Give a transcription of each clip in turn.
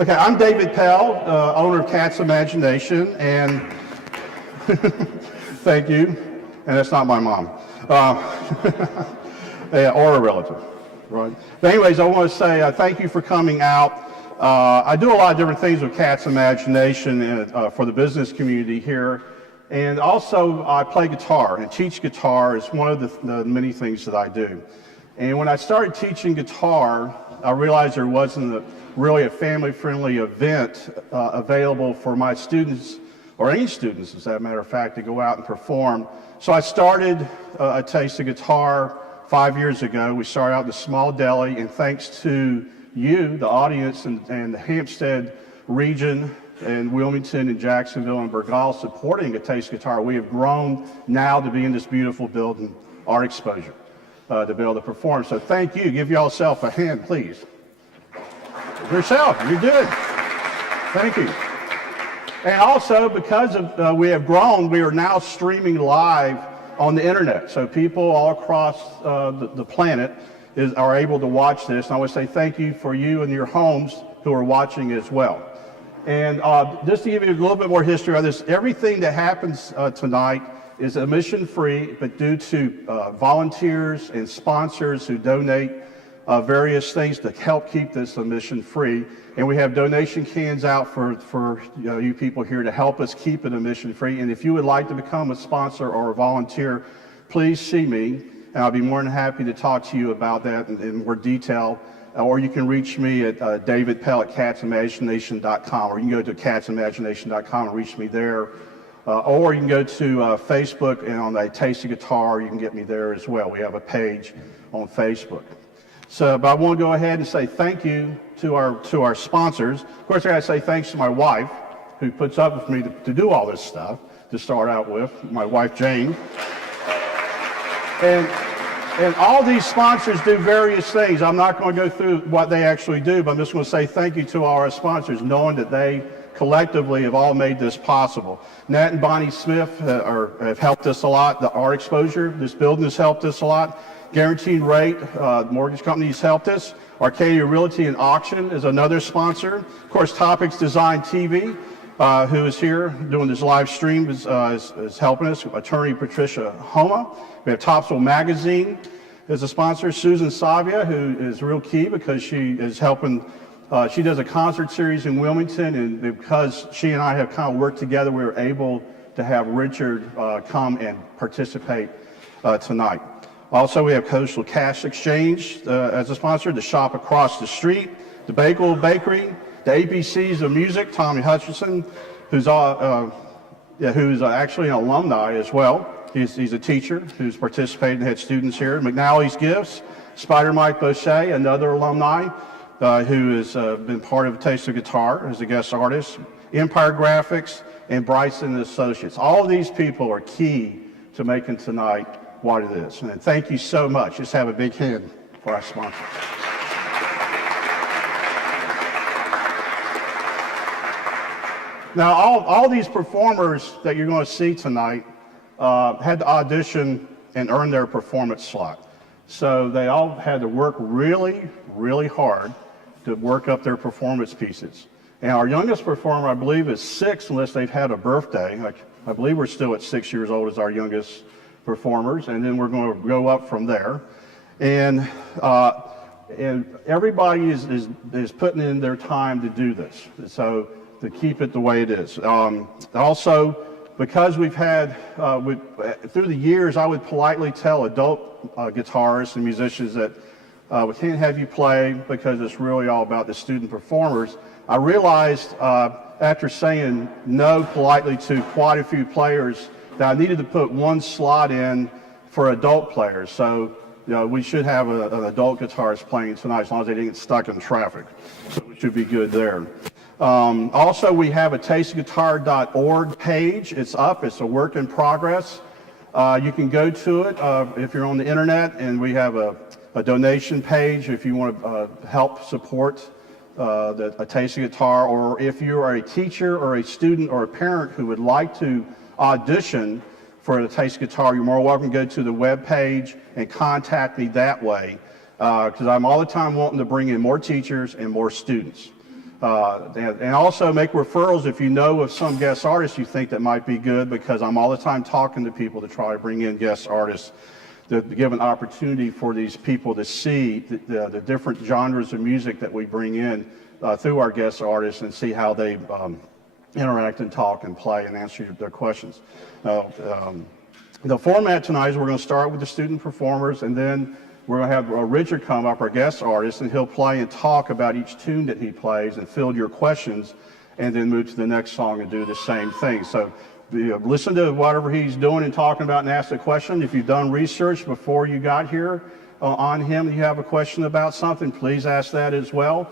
Okay, I'm David Pell, owner of Cat's Imagination, and thank you, and that's not my mom, yeah, or a relative, right? But anyways, I want to say thank you for coming out. I do a lot of different things with Cat's Imagination for the business community here, and also I play guitar, and teach guitar is one of the many things that I do. And when I started teaching guitar, I realized there wasn't really a family-friendly event available for my students, or any students, as a matter of fact, to go out and perform. So I started a Taste of Guitar 5 years ago. We started out in a small deli, and thanks to you, the audience, and the Hampstead region, and Wilmington and Jacksonville and Bergall supporting a Taste Guitar, we have grown now to be in this beautiful building, Art Exposure, to be able to perform. So thank you. Give yourself a hand, please. Yourself, you're good. Thank you. And also, because of we have grown, we are now streaming live on the internet. So people all across the planet are able to watch this. And I want to say thank you for you and your homes who are watching as well. And just to give you a little bit more history on this, everything that happens tonight is admission free, but due to volunteers and sponsors who donate various things to help keep this admission free. And we have donation cans out for you people here to help us keep it admission free. And if you would like to become a sponsor or a volunteer, please see me, and I'll be more than happy to talk to you about that in more detail. Or you can reach me at davidpell@cat'imagination.com, or you can go to cat'imagination.com and reach me there. Or you can go to Facebook, and on a Taste of Guitar, you can get me there as well. We have a page on Facebook. So, but I want to go ahead and say thank you to our sponsors. Of course, I got to say thanks to my wife, who puts up with me to do all this stuff, to start out with, my wife, Jane. And all these sponsors do various things. I'm not going to go through what they actually do, but I'm just going to say thank you to all our sponsors, knowing that they collectively have all made this possible. Nat and Bonnie Smith have helped us a lot. The Art Exposure, this building has helped us a lot. Guaranteed Rate, mortgage companies helped us. Arcadia Realty and Auction is another sponsor. Of course, Topics Design TV, who is here doing this live stream, is helping us. Attorney Patricia Homa. We have Topsville Magazine as a sponsor. Susan Savia, who is real key because she is helping. She does a concert series in Wilmington, and because she and I have kind of worked together, we were able to have Richard come and participate tonight. Also, we have Coastal Cash Exchange as a sponsor, the Shop Across the Street, the Bagel Bakery, the ABCs of Music, Tommy Hutchinson, who's actually an alumni as well. He's a teacher who's participated and had students here. McNally's Gifts, Spider Mike Bochet, another alumni who has been part of Taste of Guitar as a guest artist, Empire Graphics, and Bryson and Associates. All of these people are key to making tonight what it is. And thank you so much. Just have a big hand for our sponsors. Now, all these performers that you're going to see tonight had to audition and earn their performance slot. So they all had to work really, really hard to work up their performance pieces. And our youngest performer, I believe, is 6, unless they've had a birthday. I believe we're still at 6 years old as our youngest performers, and then we're going to go up from there. And everybody is putting in their time to do this, so to keep it the way it is. Also, because we've had, through the years, I would politely tell adult guitarists and musicians that we can't have you play because it's really all about the student performers. I realized after saying no politely to quite a few players that I needed to put one slot in for adult players. So we should have an adult guitarist playing tonight as long as they didn't get stuck in traffic. So we should be good there. Also, we have a tasteofguitar.org page. It's up. It's a work in progress. You can go to it if you're on the internet, and we have a donation page if you want to help support a Taste of Guitar, or if you are a teacher or a student or a parent who would like to audition for the Taste of Guitar, you're more welcome to go to the web page and contact me that way, because I'm all the time wanting to bring in more teachers and more students. And also make referrals if you know of some guest artists you think that might be good, because I'm all the time talking to people to try to bring in guest artists to give an opportunity for these people to see the different genres of music that we bring in through our guest artists and see how they interact and talk and play and answer their questions. The format tonight is we're going to start with the student performers, and then we're going to have Richard come up, our guest artist, and he'll play and talk about each tune that he plays and field your questions, and then move to the next song and do the same thing. So listen to whatever he's doing and talking about and ask a question. If you've done research before you got here on him, and you have a question about something, please ask that as well.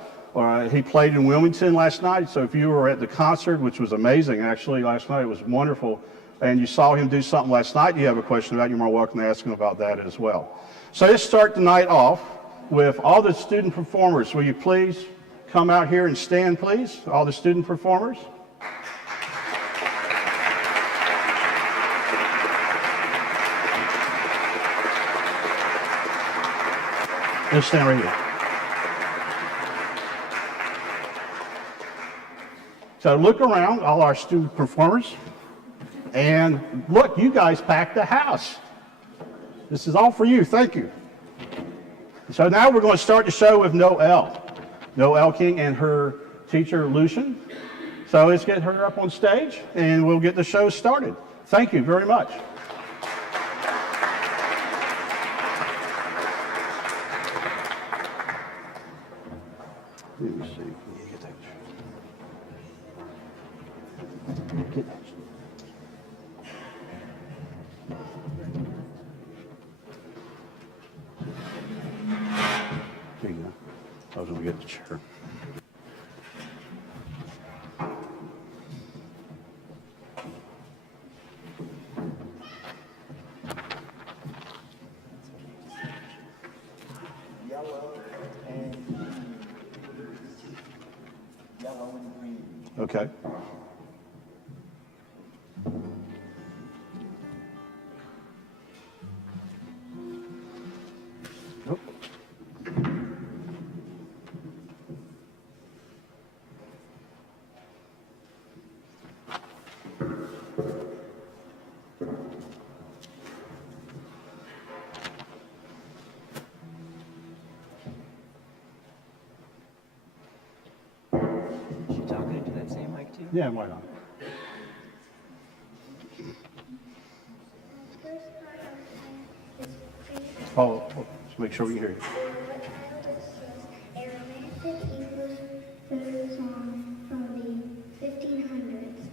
He played in Wilmington last night, so if you were at the concert, which was amazing actually last night, it was wonderful, and you saw him do something last night you have a question about, you're more welcome to ask him about that as well. So let's start the night off with all the student performers. Will you please come out here and stand, please, all the student performers? Just stand right here. So look around, all our student performers, and look, you guys packed the house. This is all for you. Thank you. So now we're going to start the show with Noel King and her teacher, Lucian. So let's get her up on stage, and we'll get the show started. Thank you very much. Let me see. Get that. Here you go. I was going to get the chair. Yellow and green. Okay. Yeah, why not? The first part of time is free Oh, let's make sure we can hear you. A romantic English folk song from the 1500s.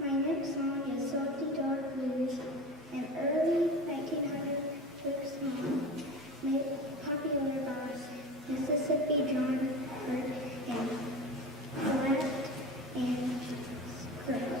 My next song is Salty Dark Blues, an early 1900 folk song made popular by Mississippi John Hurt and Flat and Scribble.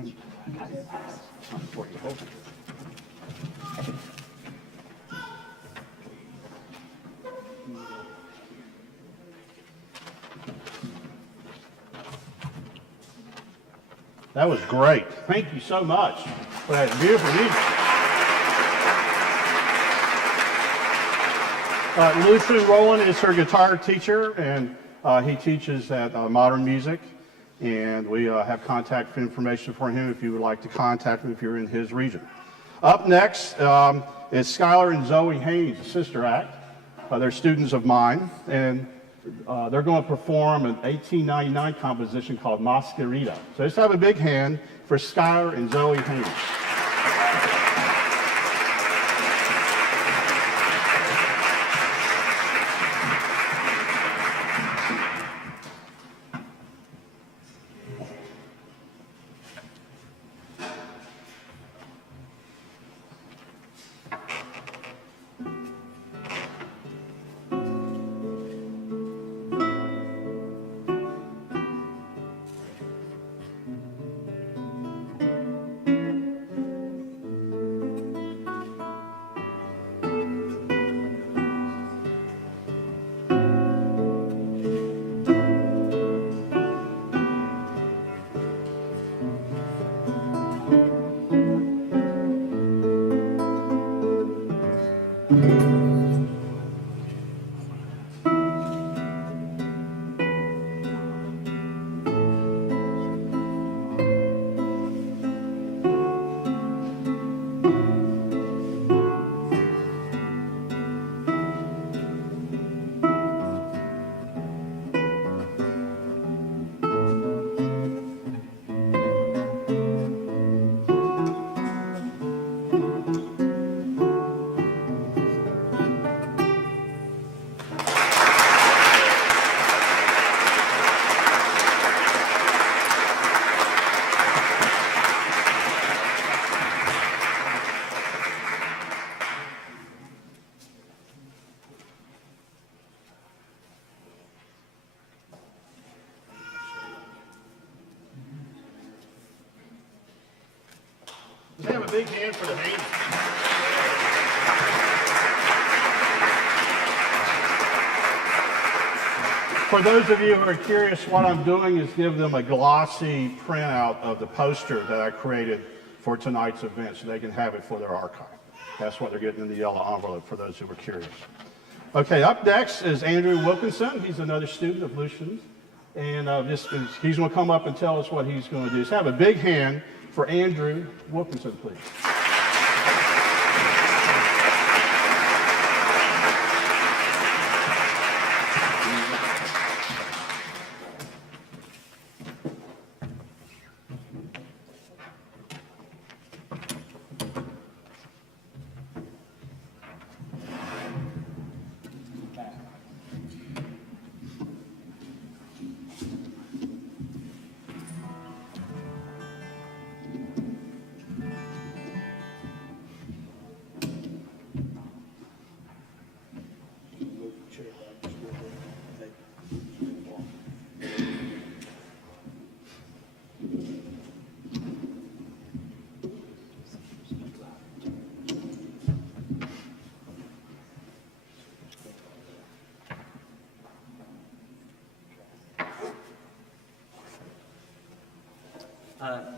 friend. I got it. Something for you. Hold it. That was great. Thank you so much for that beautiful music. Lucian Rowland is her guitar teacher, and he teaches at Modern Music. And we have contact information for him if you would like to contact him if you're in his region. Up next is Skyler and Zoe Haines, a sister act. They're students of mine, and they're going to perform an 1899 composition called Masquerita. So let's have a big hand for Skyler and Zoe Haines. Let's have a big hand for the Haines. For those of you who are curious, what I'm doing is give them a glossy printout of the poster that I created for tonight's event so they can have it for their archive. That's what they're getting in the yellow envelope for those who were curious. Okay, up next is Andrew Wilkinson. He's another student of Lucian's. And he's going to come up and tell us what he's going to do. So have a big hand for Andrew Wilkinson, please.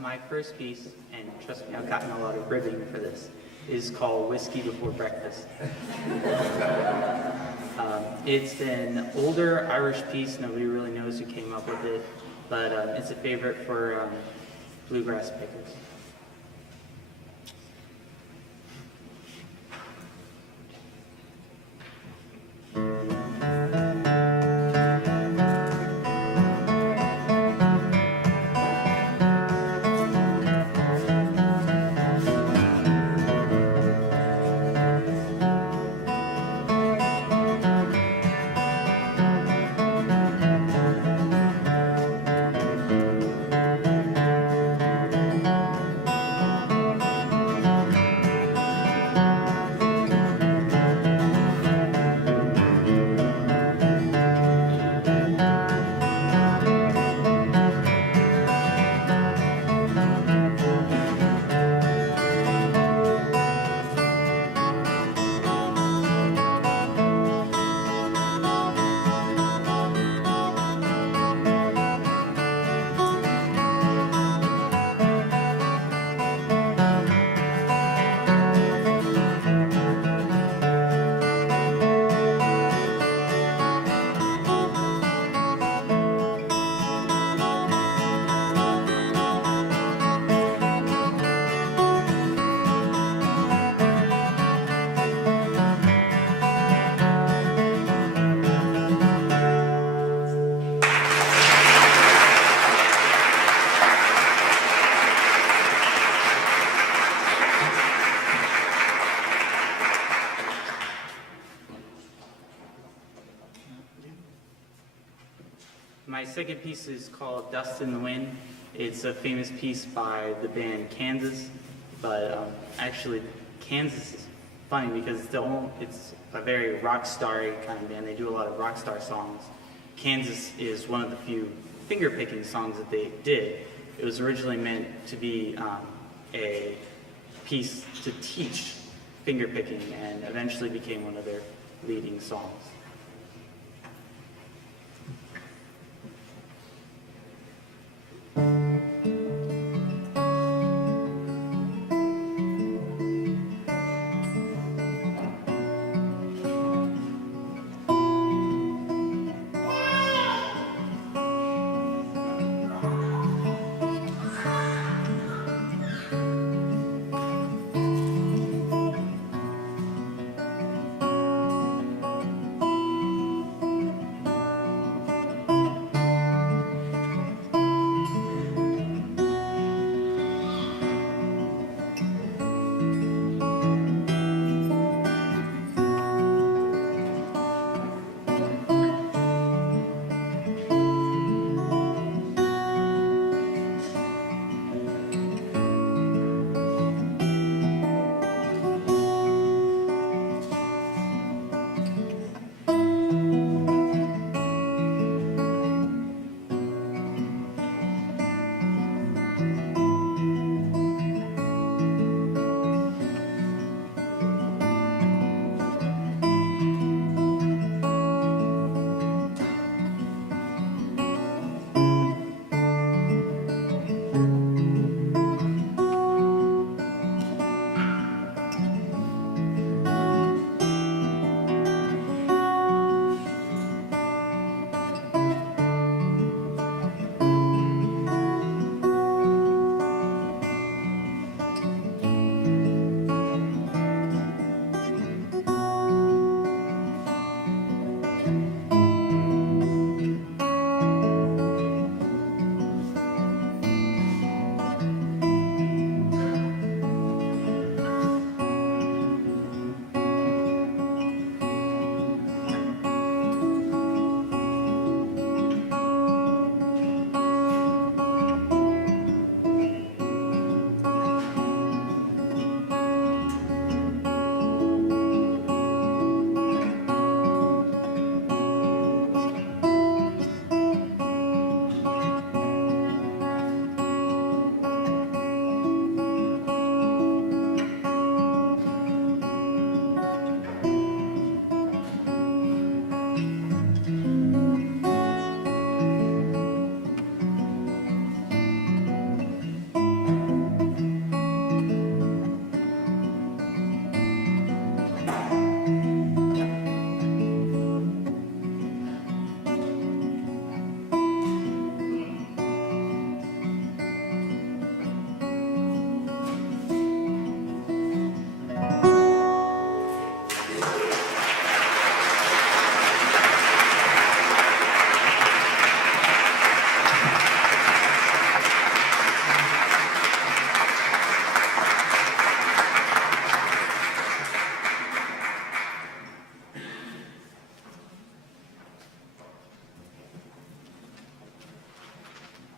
My first piece, and trust me, I've gotten a lot of ribbing for this, is called Whiskey Before Breakfast. It's an older Irish piece. Nobody really knows who came up with it, but it's a favorite for bluegrass pickers. My second piece is called Dust in the Wind. It's a famous piece by the band Kansas, but actually Kansas is funny because it's a very rock starry kind of band. They do a lot of rock star songs. Kansas is one of the few finger picking songs that they did. It was originally meant to be a piece to teach finger picking and eventually became one of their leading songs.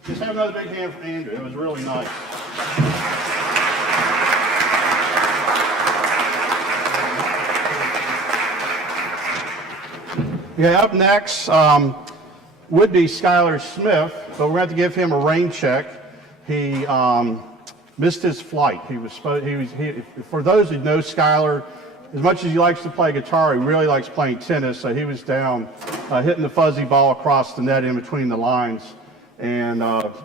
Just have another big hand for Andrew. It was really nice. Okay, up next would be Skyler Smith, but we're going to have to give him a rain check. He missed his flight. For those who know Skyler, as much as he likes to play guitar, he really likes playing tennis. So he was down hitting the fuzzy ball across the net in between the lines, and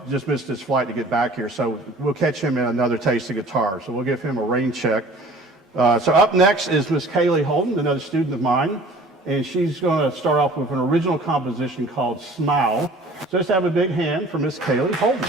just missed his flight to get back here. So we'll catch him in another taste of guitar. So we'll give him a rain check. So up next is Miss Caeley Holden, another student of mine, and she's going to start off with an original composition called Smile. So let's have a big hand for Miss Caeley Holden.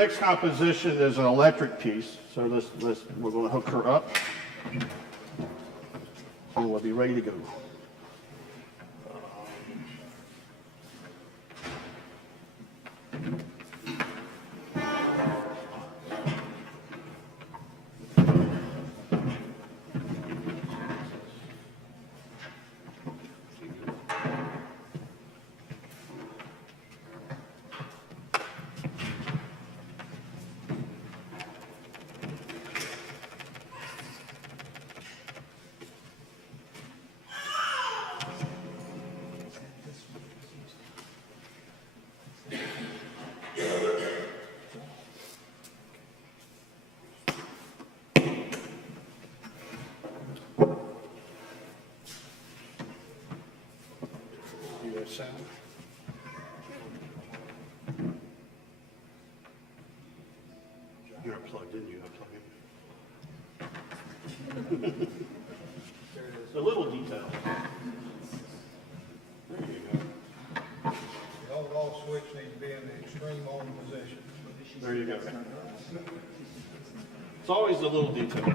next composition is an electric piece. So we're going to hook her up, and we'll be ready to go. Sound. You're plugged in, you unplug in. The little details. There you go. The on-off switch needs to be in the extreme on position. There you go. It's always the little details.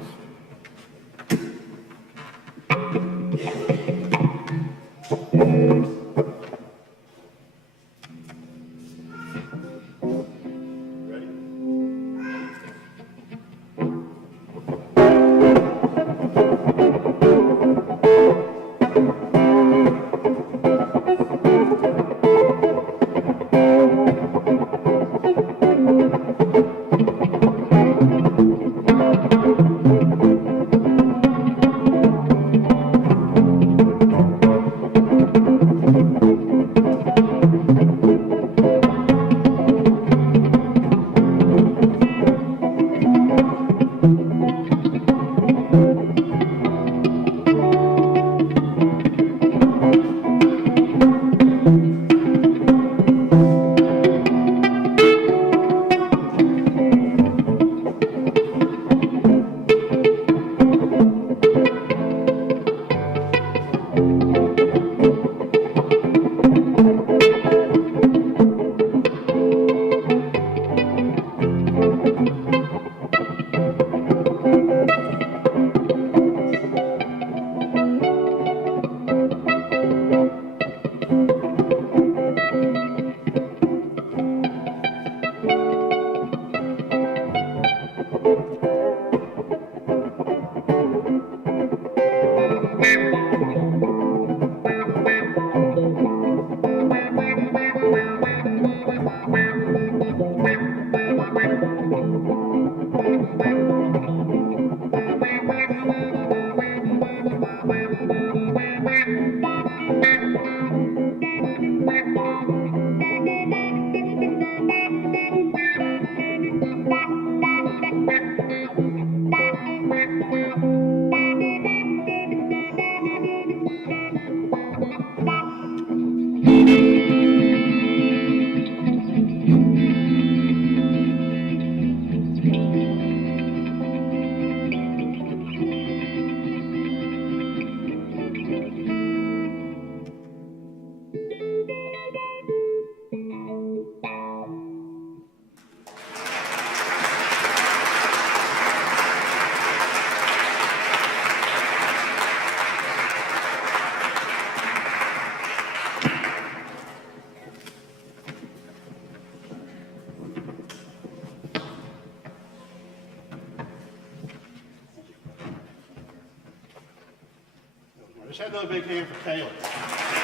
Let's have another big hand for Caeley.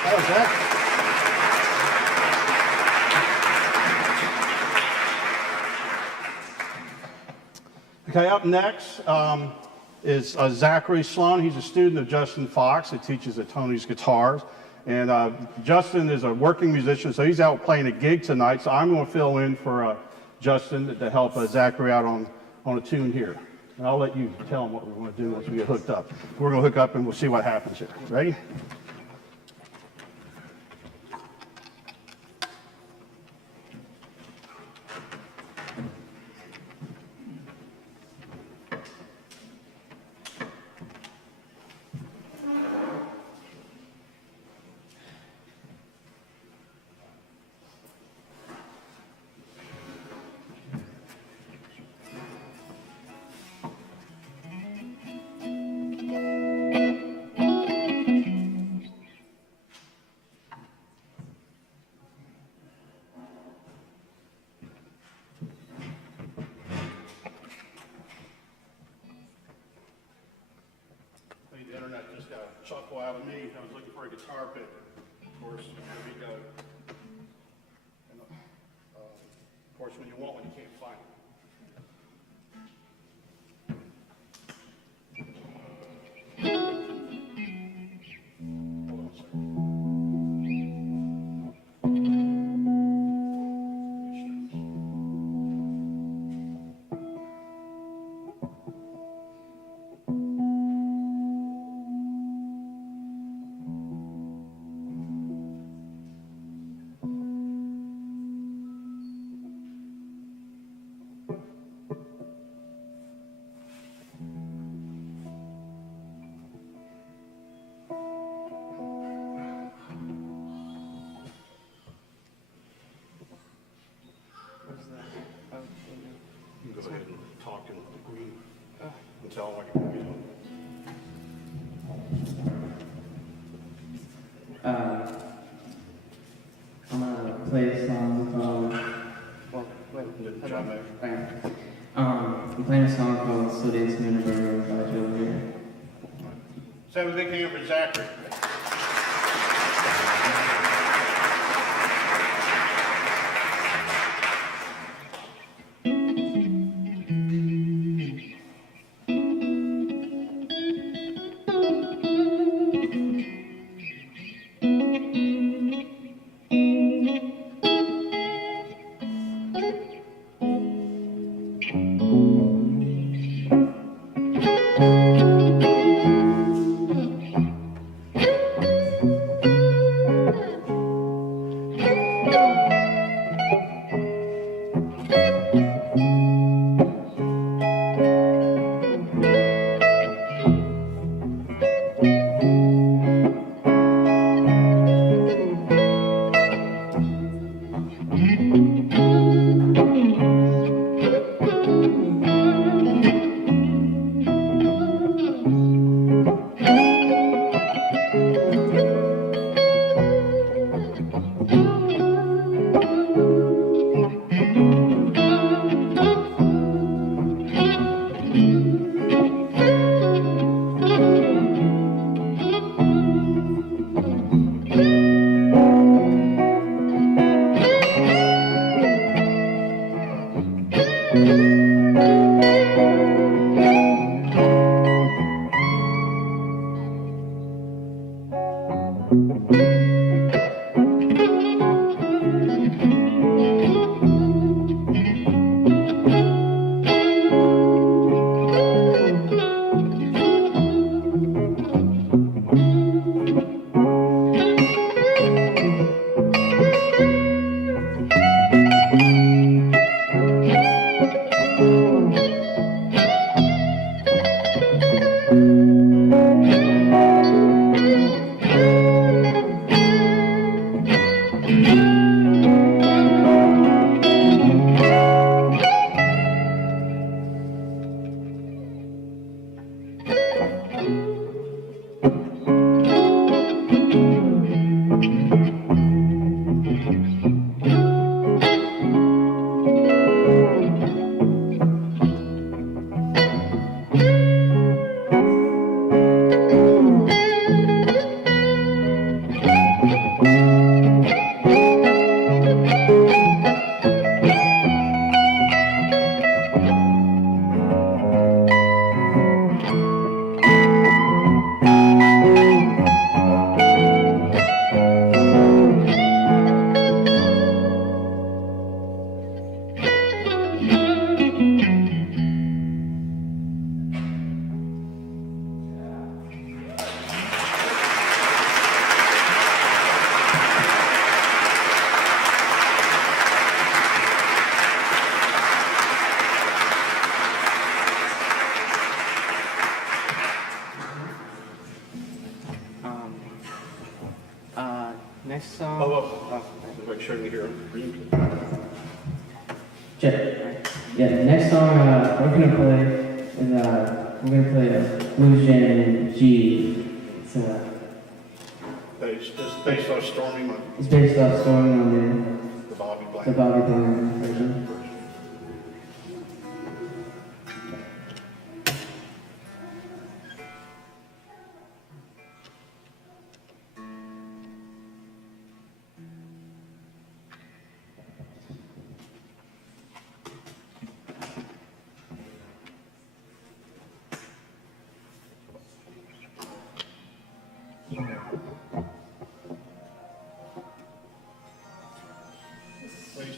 That was that. Okay, up next is Zachary Sloan. He's a student of Justin Fox. He teaches at Tony's Guitars. And Justin is a working musician, so he's out playing a gig tonight. So I'm going to fill in for Justin to help Zachary out on a tune here. And I'll let you tell him what we want to do once we get hooked up. We're going to hook up and we'll see what happens here. Ready? got a chuckle out of me. I was looking for a guitar pick. Of course, there we go. And, of course, when you want one, you can't find it. Hold on a second. You can go ahead and talk and agree and tell them what you're going to do. I'm gonna play a song called. John Mayer. I'm playing a song called "Slow Dancing in the River" by Joe here. Let's have a big hand for Zachary. Next song. Just make sure you hear him. Check. Yeah, the next song we're gonna play is Blues Jam in G. It's based on Stormy Monday. It's based off Stormy Monday, The Bobby Black. the Bobby Brown version. Please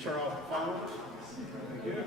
turn off the phones. Thank you.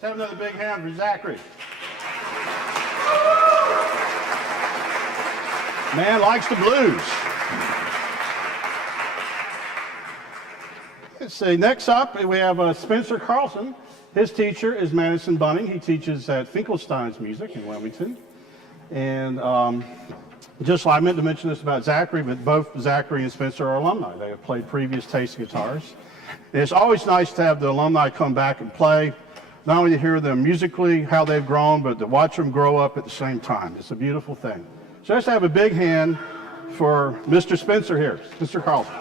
Let's have another big hand for Zachary. Man likes the blues. Let's see, next up we have Spencer Carlson. His teacher is Madison Bunning. He teaches at Finkelstein's Music in Wilmington. And just like I meant to mention this about Zachary, but both Zachary and Spencer are alumni. They have played previous taste guitars. And it's always nice to have the alumni come back and play, not only to hear them musically, how they've grown, but to watch them grow up at the same time. It's a beautiful thing. So let's have a big hand for Mr. Spencer here, Mr. Carlson.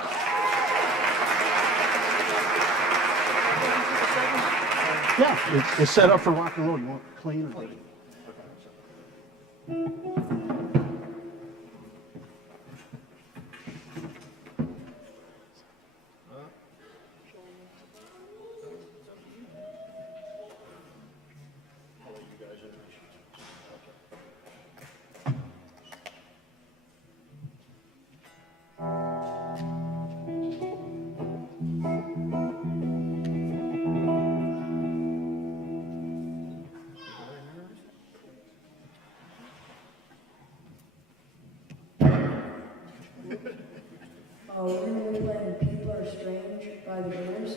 Yeah, it's set up for rock and roll. You want it clean or dirty? We're going to be playing People Are Strange by the Bears.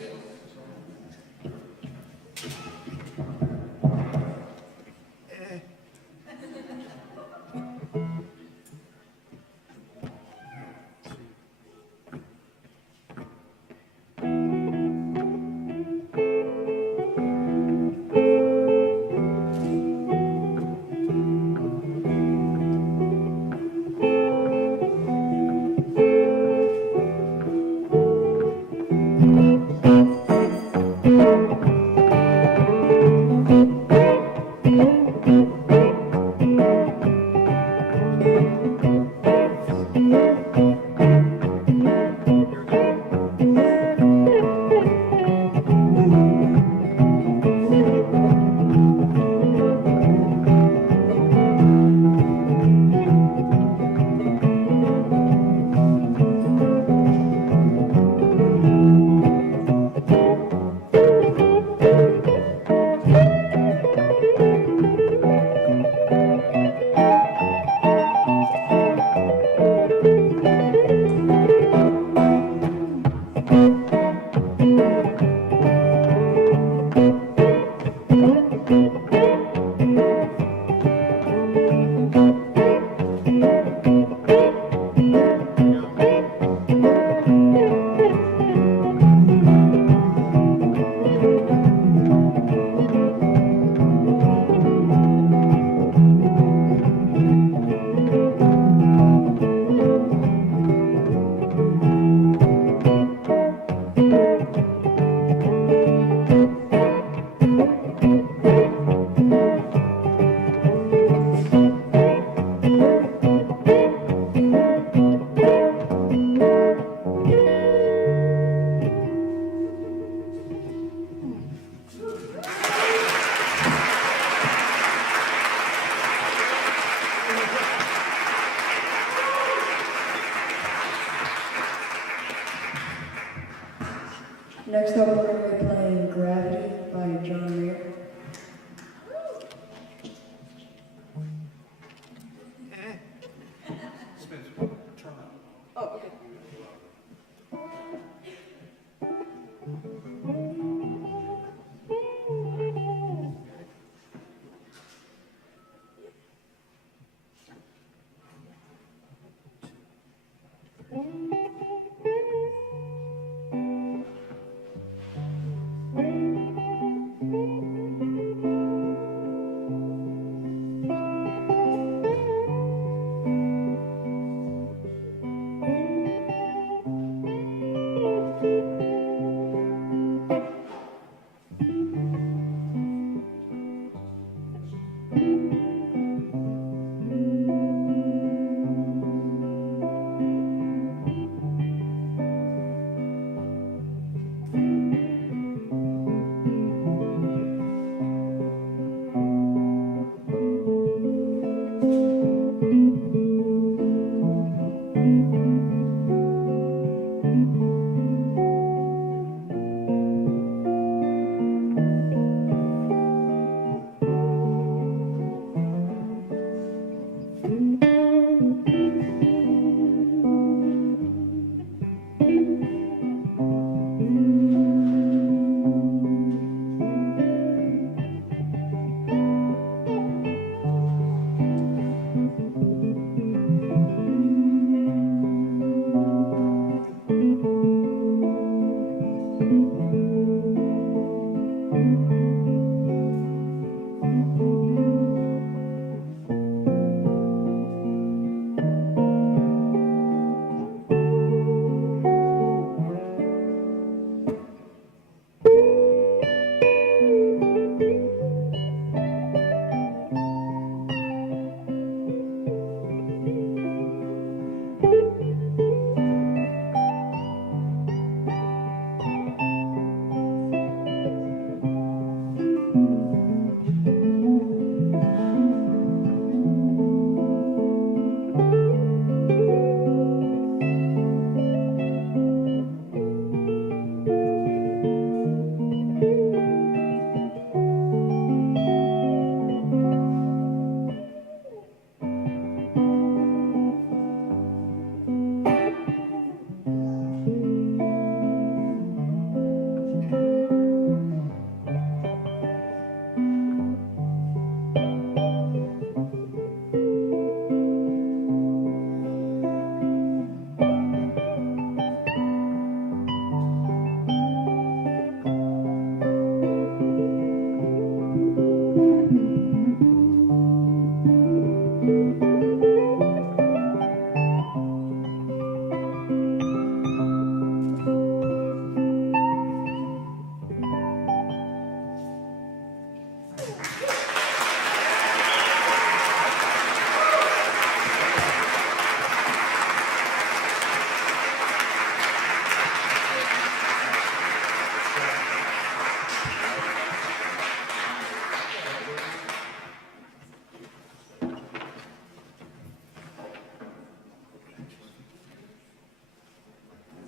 Next up, we're going to be playing Gravity by John Mayer.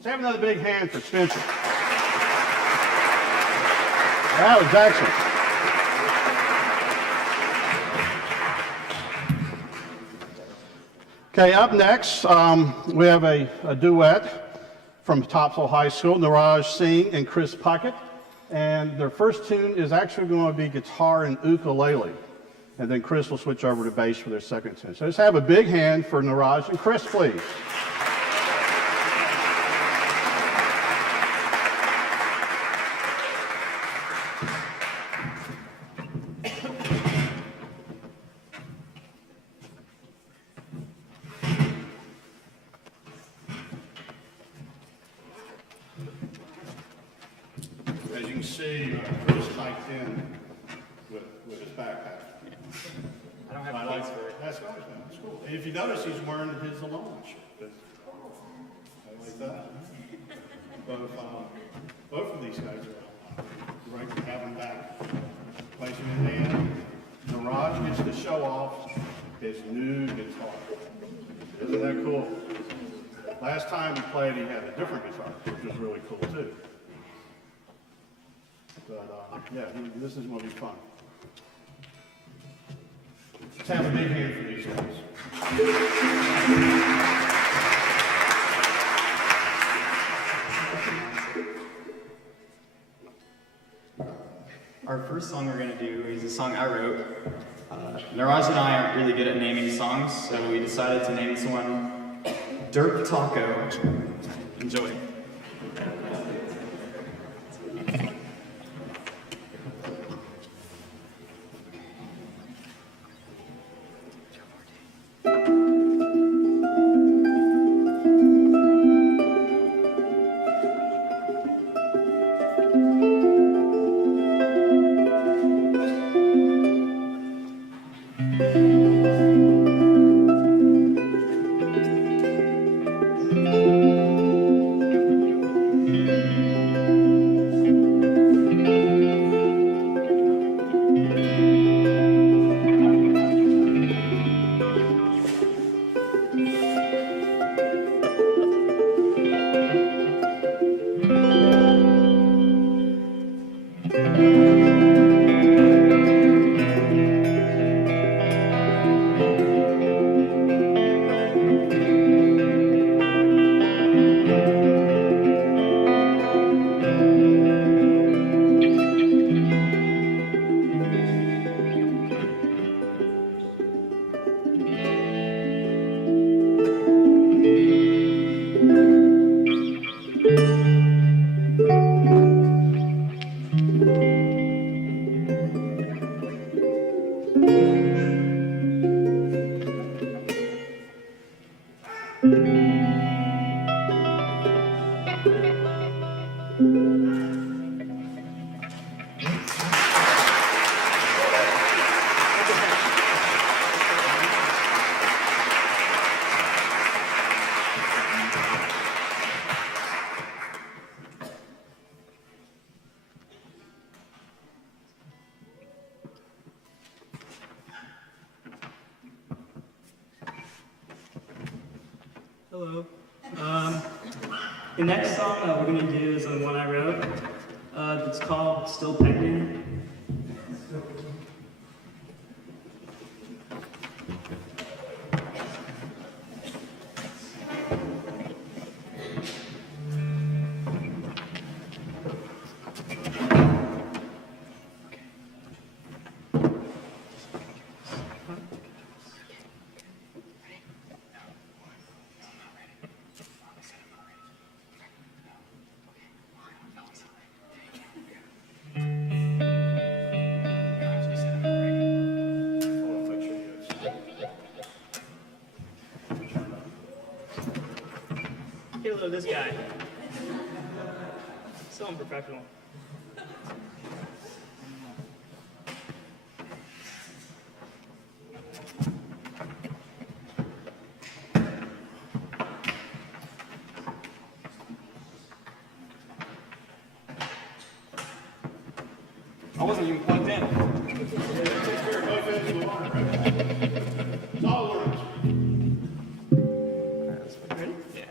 Let's have another big hand for Spencer. That was excellent. Okay, up next, we have a duet from Topsail High School, Niraj Singh and Chris Puckett. And their first tune is actually going to be guitar and ukulele. And then Chris will switch over to bass for their second tune. So let's have a big hand for Niraj and Chris, please. As you can see, Chris hiked in with his backpack. I don't have a place for it. That's nice, man. That's cool. And if you notice, he's wearing his alone shirt. I like that. Both of these guys are great to have them back. Place him in hand. Niraj gets to show off his new guitar. Isn't that cool? Last time he played, he had a different guitar, which was really cool too. But yeah, this is going to be fun. Let's have a big hand for these guys. Our first song we're going to do is a song I wrote. Niraj and I aren't really good at naming songs, so we decided to name this one Derp Taco. Enjoy. Hello. The next song we're going to do is the one I wrote. It's called Still Pecking. Hello, this guy. So unprofessional. I wasn't even plugged in. It's all orange. Ready? Yeah.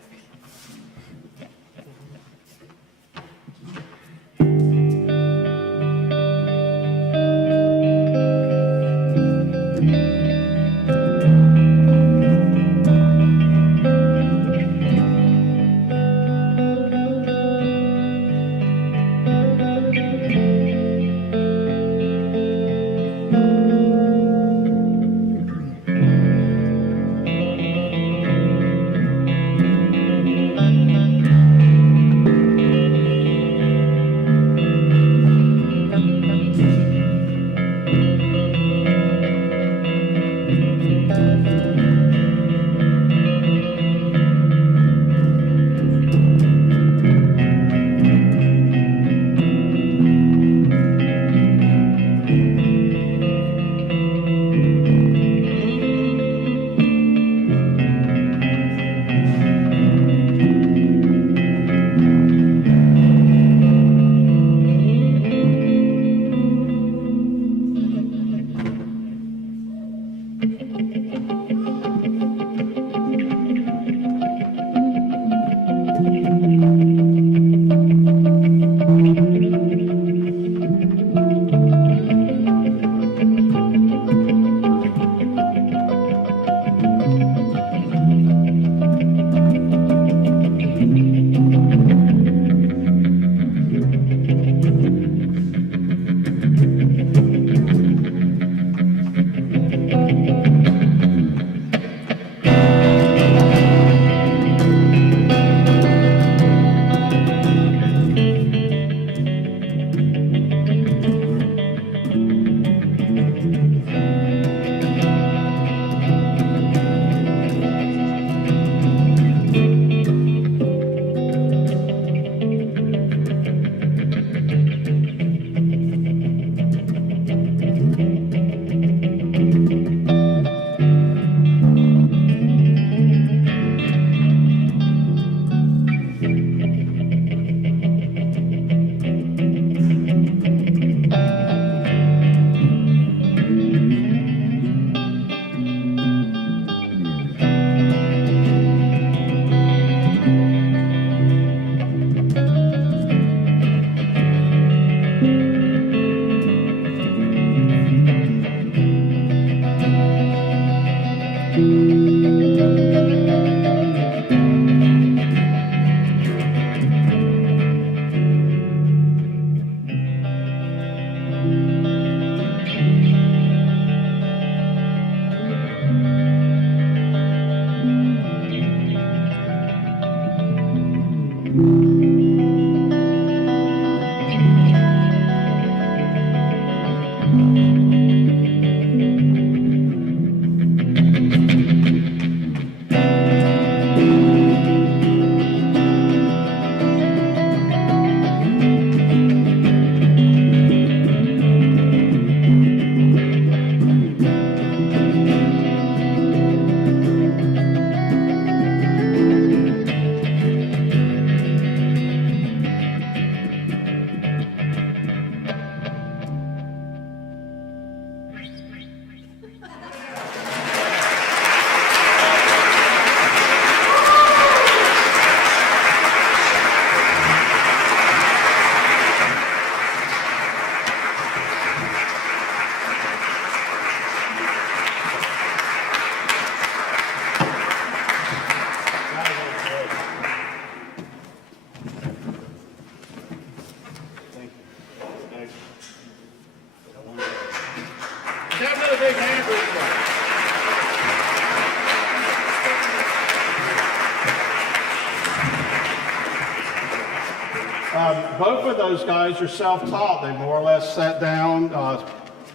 Both of those guys are self-taught. They more or less sat down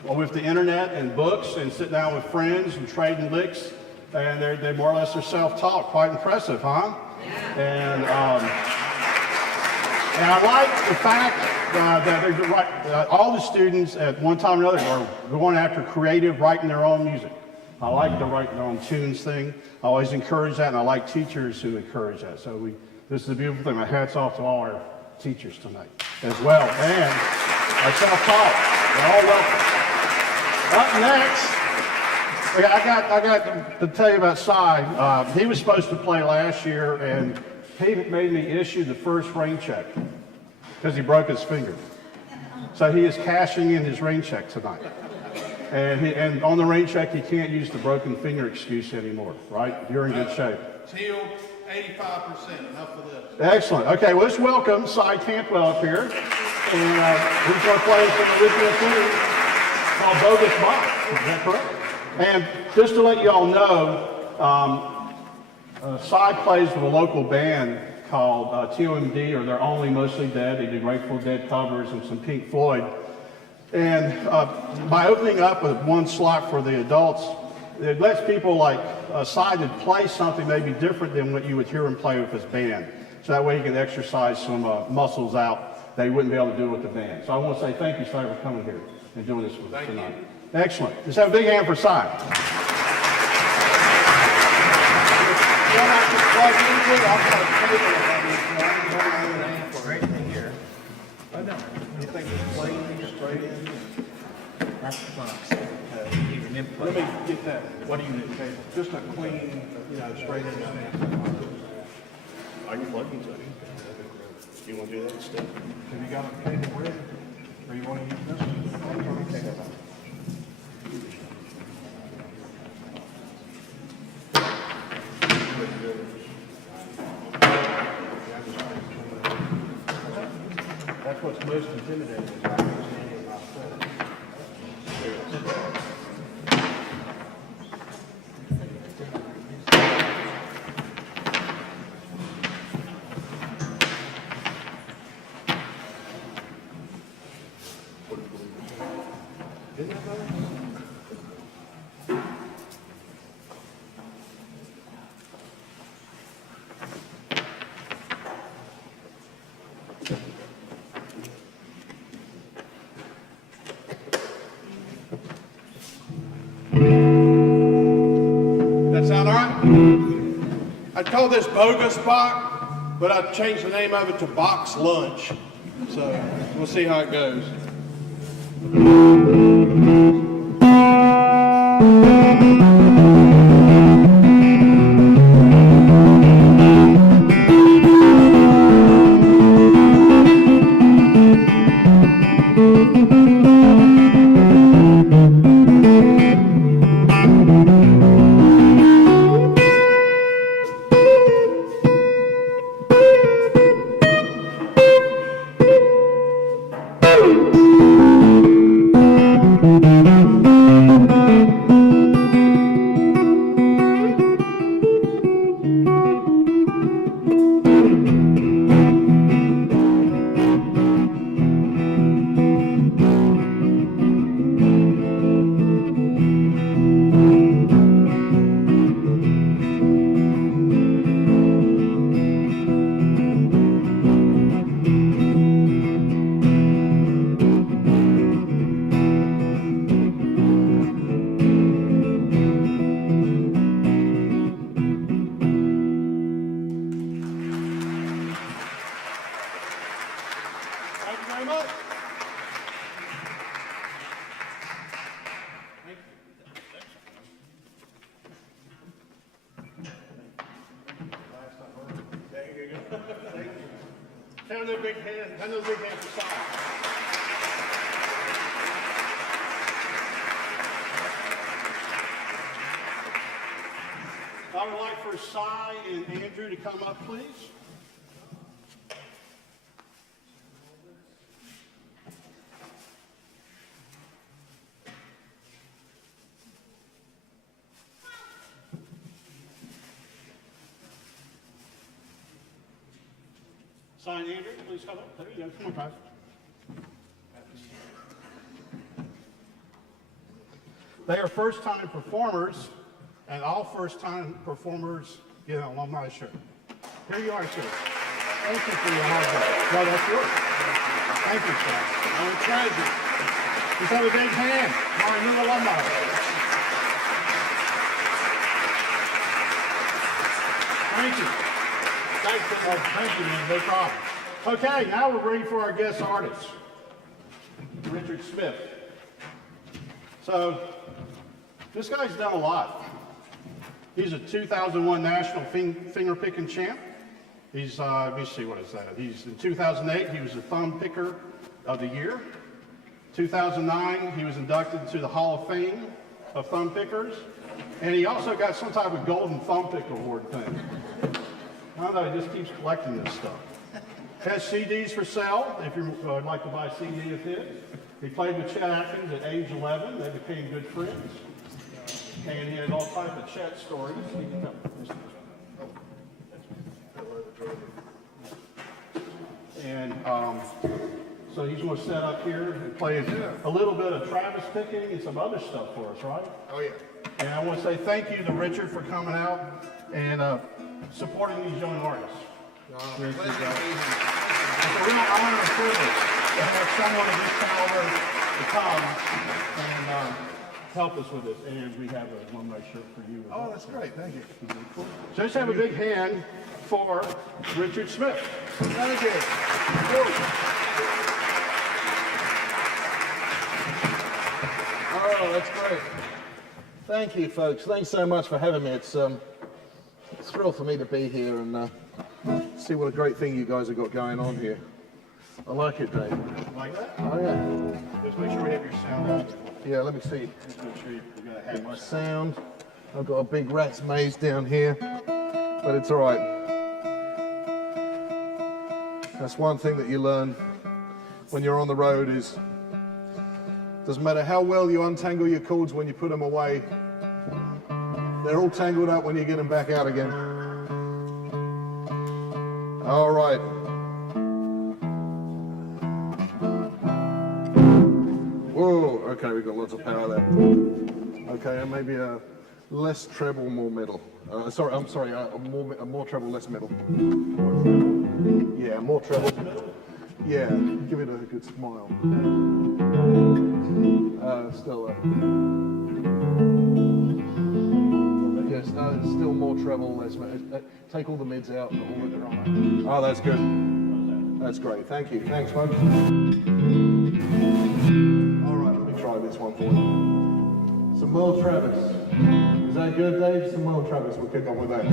with the internet and books and sit down with friends and trading licks. And they more or less are self-taught. Quite impressive, huh? And I like the fact that all the students at one time or another are going after creative, writing their own music. I like the write their own tunes thing. I always encourage that, and I like teachers who encourage that. So this is a beautiful thing. My hat's off to all our teachers tonight as well, and our self-taught. They're all welcome. Up next, I got to tell you about Cy. He was supposed to play last year, and he made me issue the first rain check because he broke his finger. So he is cashing in his rain check tonight. And on the rain check, he can't use the broken finger excuse anymore, right? You're in good shape. Till 85%, enough of this. Excellent. Okay, well, let's welcome Cy Cantwell up here. And he's going to play some original tune called Bogus Box. Is that correct? And just to let you all know, Cy plays with a local band called TOMD, or They're Only Mostly Dead. They do Grateful Dead covers and some Pink Floyd. And by opening up with one slot for the adults, it lets people like Cy to play something maybe different than what you would hear him play with his band. So that way he can exercise some muscles out that he wouldn't be able to do with the band. So I want to say thank you, Cy, for coming here and doing this with us tonight. Excellent. Let's have a big hand for Cy. That's the box. Let me get that. What do you need? Just a clean, straight in. I can plug into it. You want to do that instead? Have you got a cable ready? Or you want to use this one? Okay, that's fine. That's what's most intimidating. Is not understanding about that. There it is. Isn't that better? That sound all right? I'd call this bogus box, but I'd change the name of it to box lunch. So we'll see how it goes. Hand those big hands aside. I would like for Cy and Andrew to come up, please. Cy and Andrew, please come up. There you go. Come on, guys. They are first-time performers, and all first-time performers get an alumni shirt. Here you are, sir. Thank you for your hard work. No, that's yours. Thank you, sir. I'm a treasure. Just have a big hand. Our new alumni. Thank you. Thank you, man. No problem. Okay, now we're ready for our guest artist, Richard Smith. So, this guy's done a lot. He's a 2001 National Finger Picking Champ. He's, let me see, what is that? He's, in 2008, he was the Thumb Picker of the Year. 2009, he was inducted to the Hall of Fame of Thumb Pickers. And he also got some type of Golden Thumb Pick Award thing. I don't know, he just keeps collecting this stuff. Has CDs for sale, if you would like to buy a CD of his. He played with Chet Atkins at age 11. They became good friends. And he had all types of Chet stories. And so he's going to set up here and play a little bit of Travis picking and some other stuff for us, right? Oh, yeah. And I want to say thank you to Richard for coming out and supporting these young artists. It's a real honor and privilege to have someone of this caliber to come and help us with this. And we have a alumni shirt for you. Oh, that's great. Thank you. So let's have a big hand for Richard Smith. Thank you. Oh, that's great. Thank you, folks. Thanks so much for having me. It's a thrill for me to be here and see what a great thing you guys have got going on here. I like it, Dave. Like that? Oh yeah. Just make sure we have your sound on. Yeah, let me see. Just make sure you're gonna have Get my sound. I've got a big rat's maze down here, but it's all right. That's one thing that you learn when you're on the road is, doesn't matter how well you untangle your cords when you put them away, they're all tangled up when you get them back out again. All right. Whoa, okay, we've got lots of power there. Okay, and maybe a less treble, more middle. I'm sorry, more treble, less middle. Yeah, more treble. Yeah, give it a good smile. Still yes, still more treble, less middle. Take all the mids out and all the right. Oh, that's good. That's great. Thank you. Thanks, folks. All right, let me try this one for you. Some Merle Travis. Is that good, Dave? Some Merle Travis. We'll kick off with that.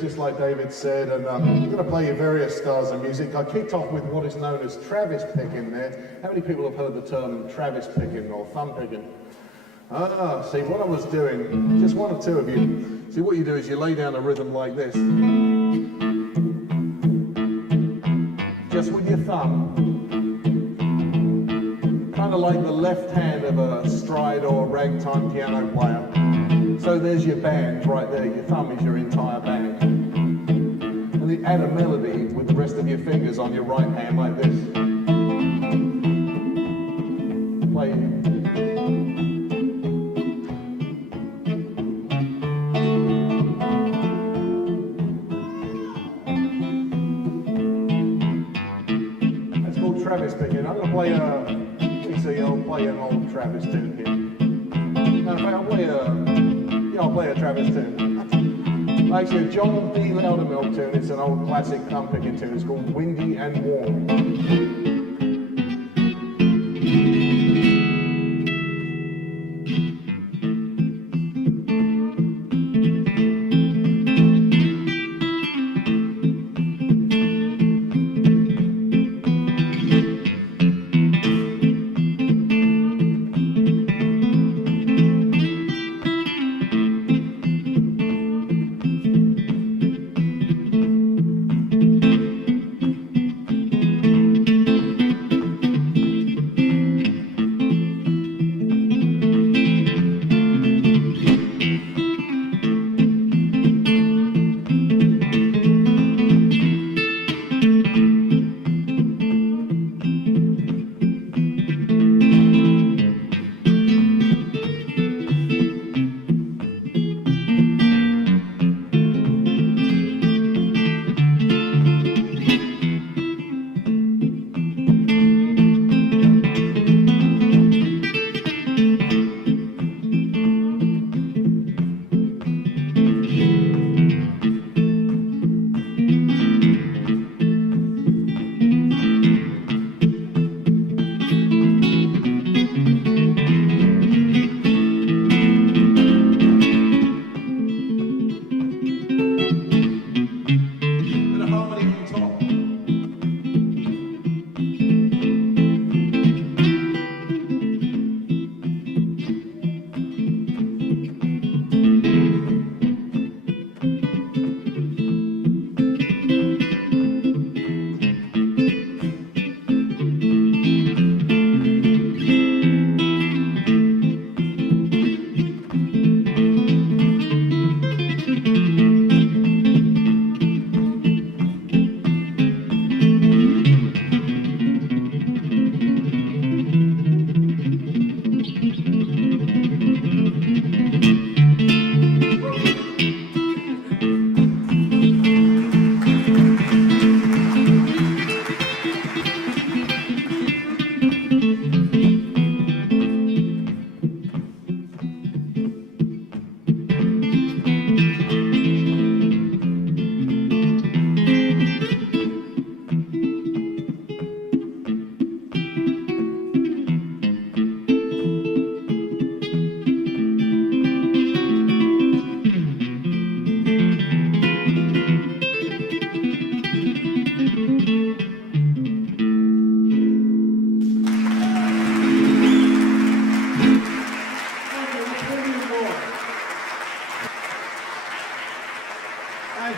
Just like David said, and I'm going to play you various styles of music. I kicked off with what is known as Travis picking there. How many people have heard the term Travis picking or thumb picking? See, what I was doing, just one or two of you, see what you do is you lay down a rhythm like this. Just with your thumb. Kind of like the left hand of a stride or ragtime piano player. So there's your band right there, your thumb is your entire band. And then add a melody with the rest of your fingers on your right hand like this. Play. That's called Travis picking. I'm going to play I'll play an old Travis tune here. No, in fact, I'll play a Travis tune. Actually, a John D. Loudermilk tune. It's an old classic thumb picking tune. It's called Windy and Warm.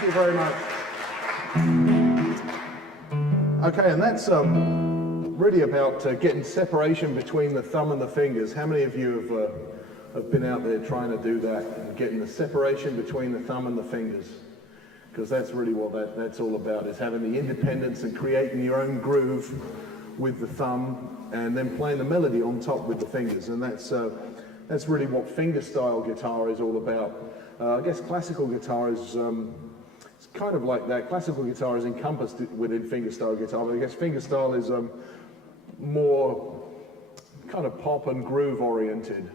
you very much. Okay, and that's really about getting separation between the thumb and the fingers. How many of you have been out there trying to do that, and getting the separation between the thumb and the fingers? Because that's really what that's all about, is having the independence and creating your own groove with the thumb, and then playing the melody on top with the fingers. And that's really what fingerstyle guitar is all about. I guess classical guitar is it's kind of like that. Classical guitar is encompassed within fingerstyle guitar, but I guess fingerstyle is more kind of pop and groove oriented.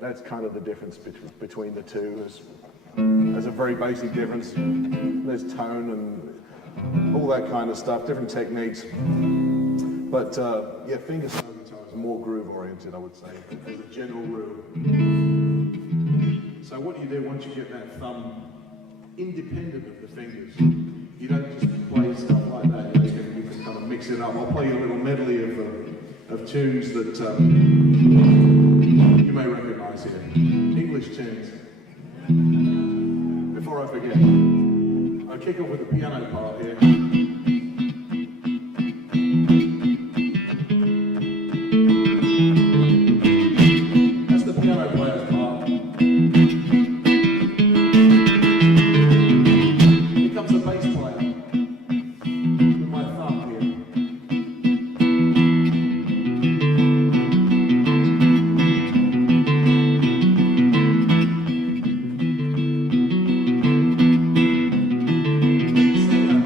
That's kind of the difference between the two. There's a very basic difference. There's tone and all that kind of stuff, different techniques. But yeah, fingerstyle guitar is more groove oriented, I would say, as a general rule. So what you do once you get that thumb independent of the fingers, you don't just play stuff like that. You can kind of mix it up. I'll play you a little medley of tunes that you may recognize here. English tunes. Before I forget, I'll kick off with the piano part here. That's the piano player's part. Here comes the bass player with my thumb here. Singer.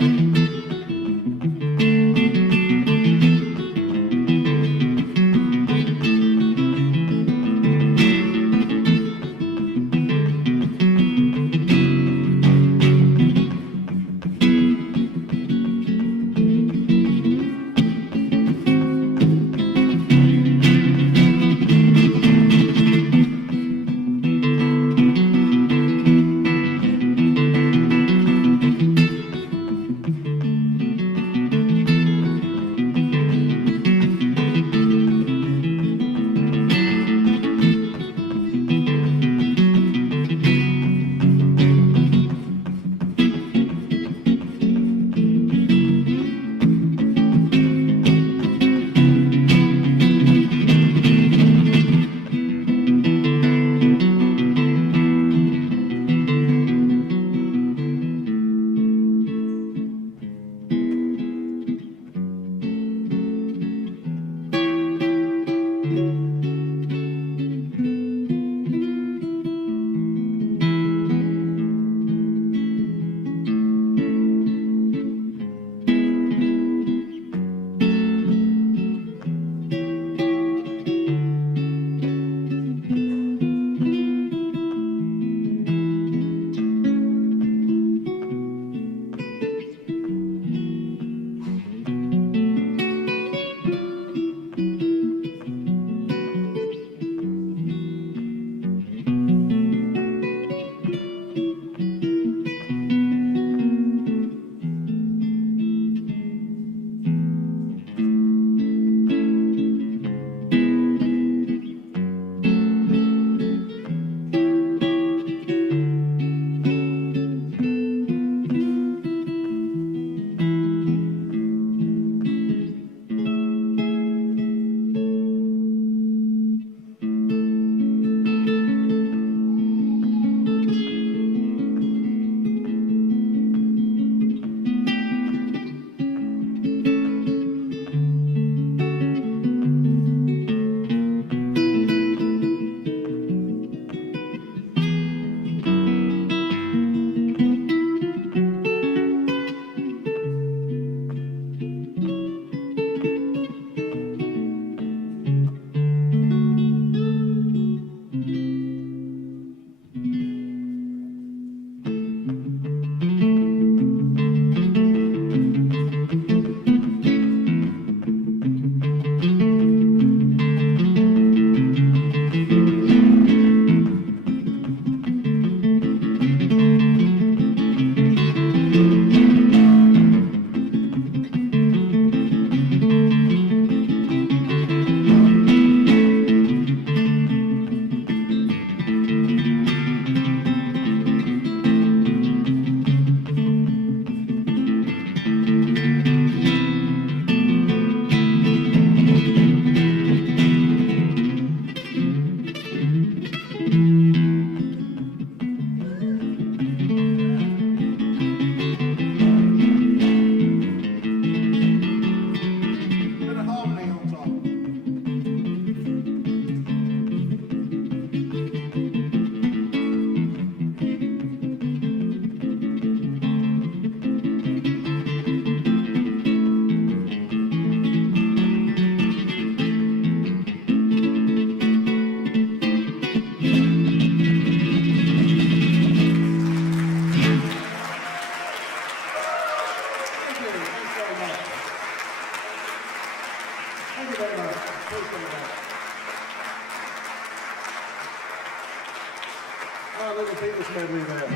Oh, little Peter's medley there.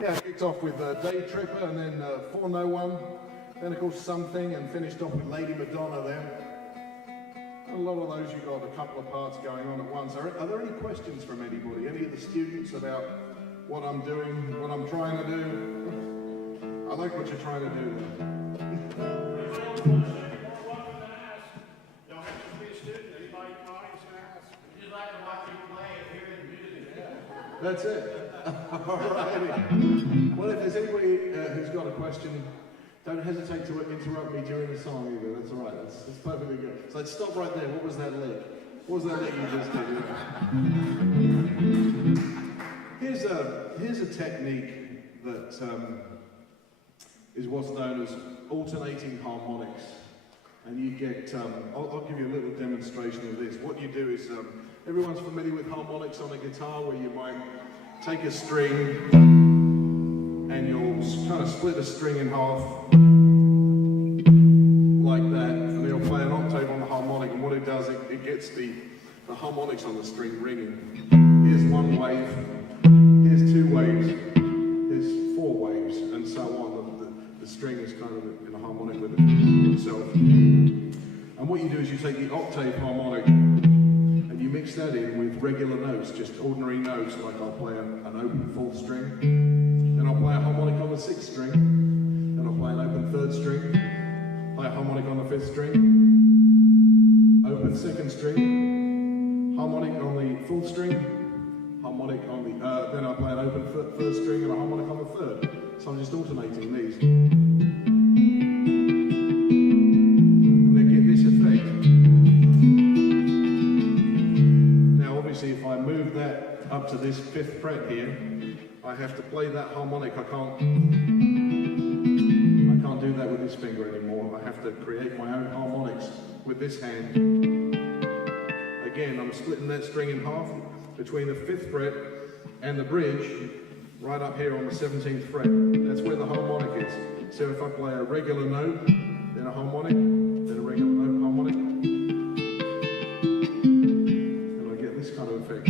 Yeah, it kicked off with Day Tripper and then For No One, then of course Something, and finished off with Lady Madonna there. A lot of those you got a couple of parts going on at once. Are there any questions from anybody? Any of the students about what I'm doing, what I'm trying to do? I like what you're trying to do. That's it. All righty. Well, if there's anybody who's got a question, don't hesitate to interrupt me during the song either. That's all right. That's perfectly good. So let's stop right there. What was that lick? What was that lick you just did? Here's a technique that is what's known as alternating harmonics. And you get, I'll give you a little demonstration of this. What you do is, everyone's familiar with harmonics on a guitar, where you might take a string and you'll kind of split a string in half like that, and you'll play an octave on the harmonic, and what it does, it gets the harmonics on the string ringing. Here's one wave, here's two waves, here's four waves, and so on. The string is kind of in a harmonic with itself. And what you do is you take the octave harmonic and you mix that in with regular notes, just ordinary notes, like I'll play an open fourth string, then I'll play a harmonic on the sixth string, then I'll play an open third string, play a harmonic on the fifth string, open second string, harmonic on the fourth string, harmonic on the, then I'll play an open first string and a harmonic on the third. So I'm just alternating these. And they get this effect. Now obviously if I move that up to this fifth fret here, I have to play that harmonic. I can't do that with this finger anymore. I have to create my own harmonics with this hand. Again, I'm splitting that string in half between the fifth fret and the bridge, right up here on the 17th fret. That's where the harmonic is. So if I play a regular note, then a harmonic, then a regular note, harmonic, and I get this kind of effect.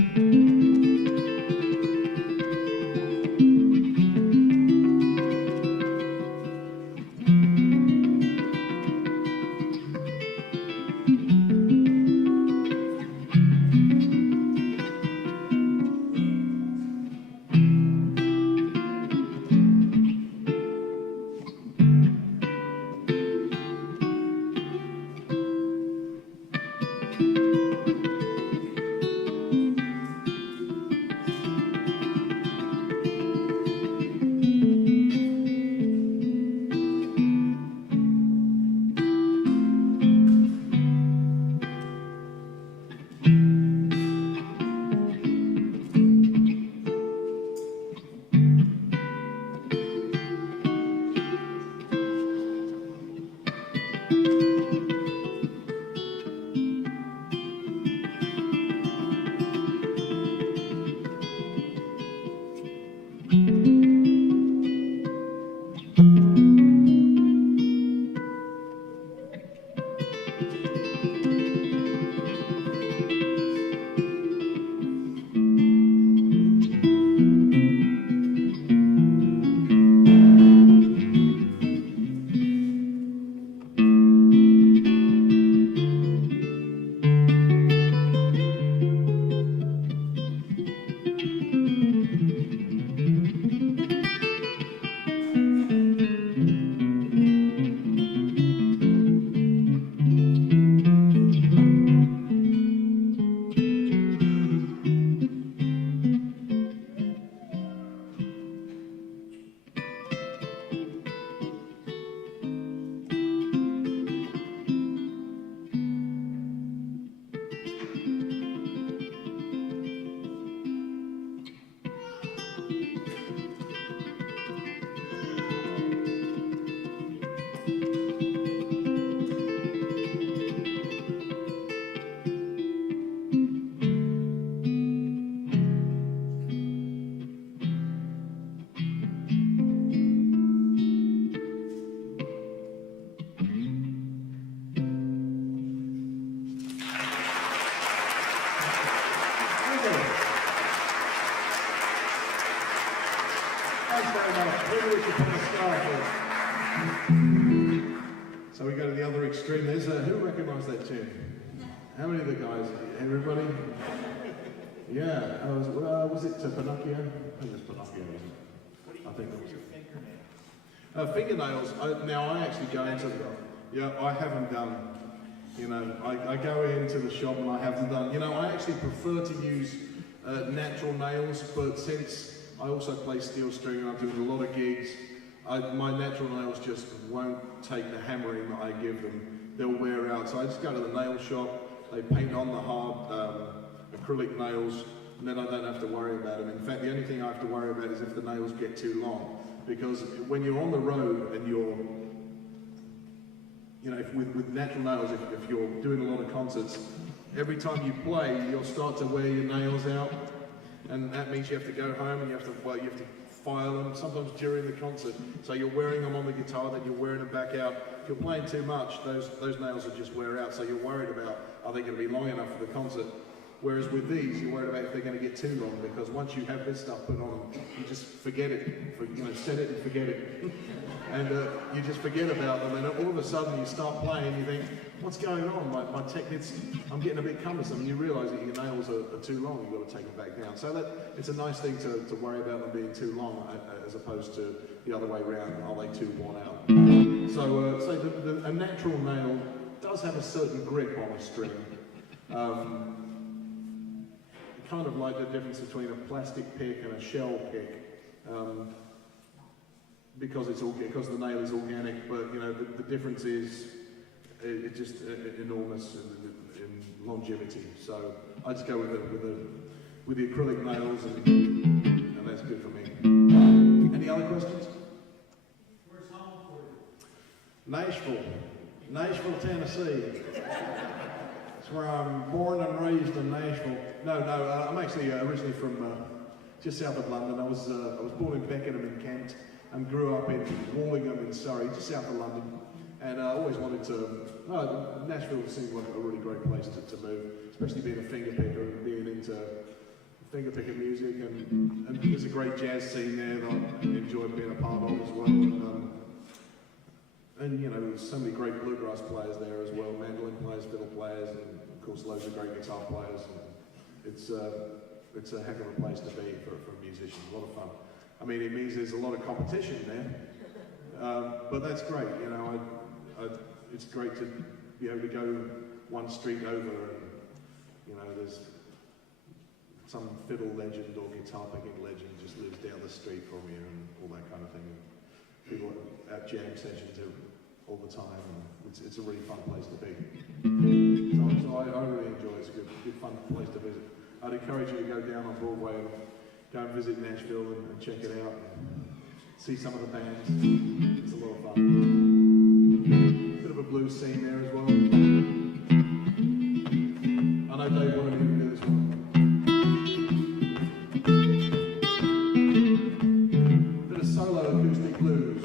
So we go to the other extreme. There's who recognised that tune? How many of the guys? Everybody? Yeah. Was it Pinocchio? I think it was Pinocchio, wasn't it? I think it was. Fingernails. Now I actually go into them. Yeah, I haven't done. You know, I go into the shop and I haven't done. You know, I actually prefer to use natural nails, but since I also play steel string and I'm doing a lot of gigs, my natural nails just won't take the hammering that I give them. They'll wear out. So I just go to the nail shop, they paint on the hard acrylic nails, and then I don't have to worry about them. In fact, the only thing I have to worry about is if the nails get too long. Because when you're on the road and you're, you know, with natural nails, if you're doing a lot of concerts, every time you play, you'll start to wear your nails out. And that means you have to go home and you have to file them, sometimes during the concert. So you're wearing them on the guitar, then you're wearing them back out. If you're playing too much, those nails will just wear out. So you're worried about, are they going to be long enough for the concert? Whereas with these, you're worried about if they're going to get too long, because once you have this stuff put on them, you just forget it. You know, set it and forget it. And you just forget about them, and all of a sudden you start playing, you think, what's going on? My techniques, I'm getting a bit cumbersome, and you realise that your nails are too long, you've got to take them back down. So it's a nice thing to worry about them being too long, as opposed to the other way around, are they too worn out? So a natural nail does have a certain grip on a string. Kind of like the difference between a plastic pick and a shell pick, because the nail is organic. But you know the difference is it's just enormous in longevity. So I just go with the acrylic nails, and that's good for me. Any other questions? Where's home for you? Nashville, Tennessee. That's where I'm born and raised, in Nashville. No, I'm actually originally from just south of London. I was born in Beckenham in Kent and grew up in Wallingham in Surrey, just south of London. And I always wanted to. Nashville seemed like a really great place to move, especially being a finger picker and being into finger picking music. And there's a great jazz scene there that I enjoyed being a part of as well. And you know, there's so many great bluegrass players there as well, mandolin players, fiddle players, and of course loads of great guitar players. And it's a heck of a place to be for musicians, a lot of fun. I mean, it means there's a lot of competition there, but that's great. You know, it's great to be able to go one street over, and you know, there's some fiddle legend or guitar picking legend just lives down the street from you, and all that kind of thing. People at jam sessions all the time, and it's a really fun place to be. So I really enjoy it. It's a good fun place to visit. I'd encourage you to go down on Broadway and go and visit Nashville and check it out and see some of the bands. It's a lot of fun. Bit of a blues scene there as well. I know Dave wanted me to do this one. Bit of solo acoustic blues.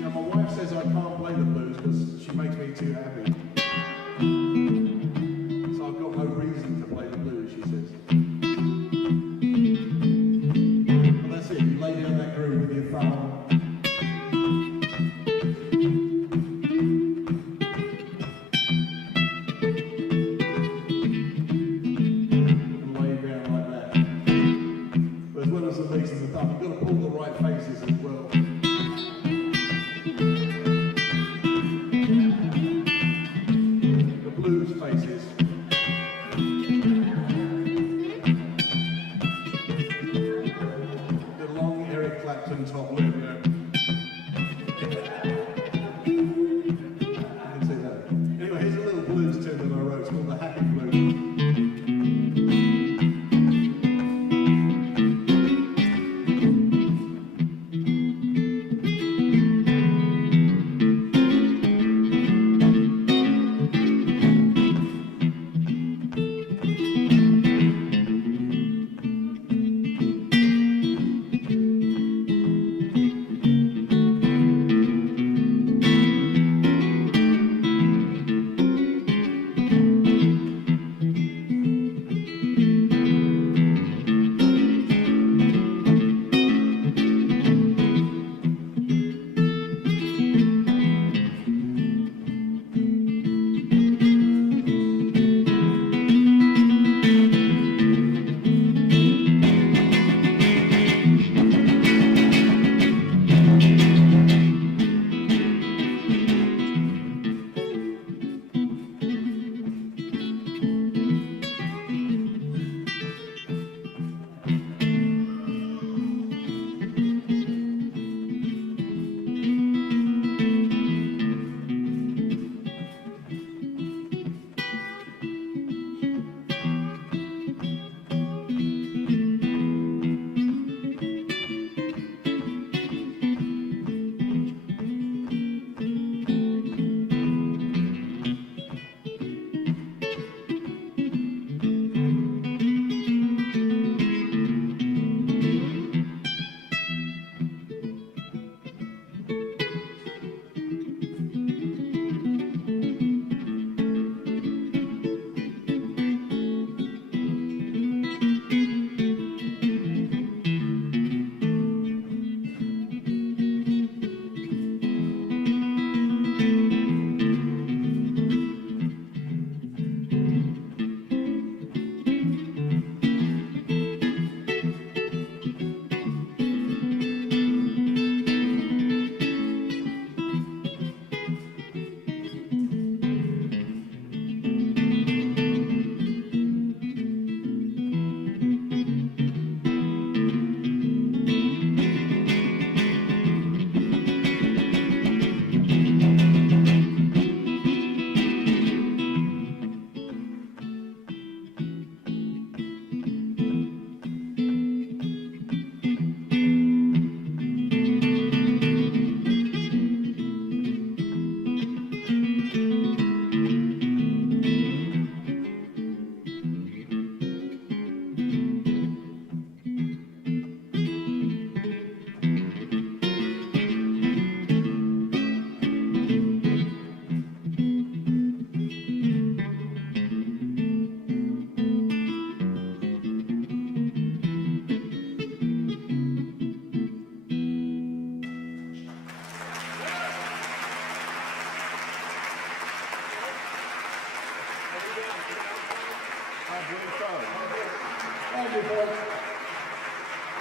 Now my wife says I can't play the blues because she makes me too happy. So I've got no reason to play the blues, she says. Well, that's it. You lay down that groove with your thumb.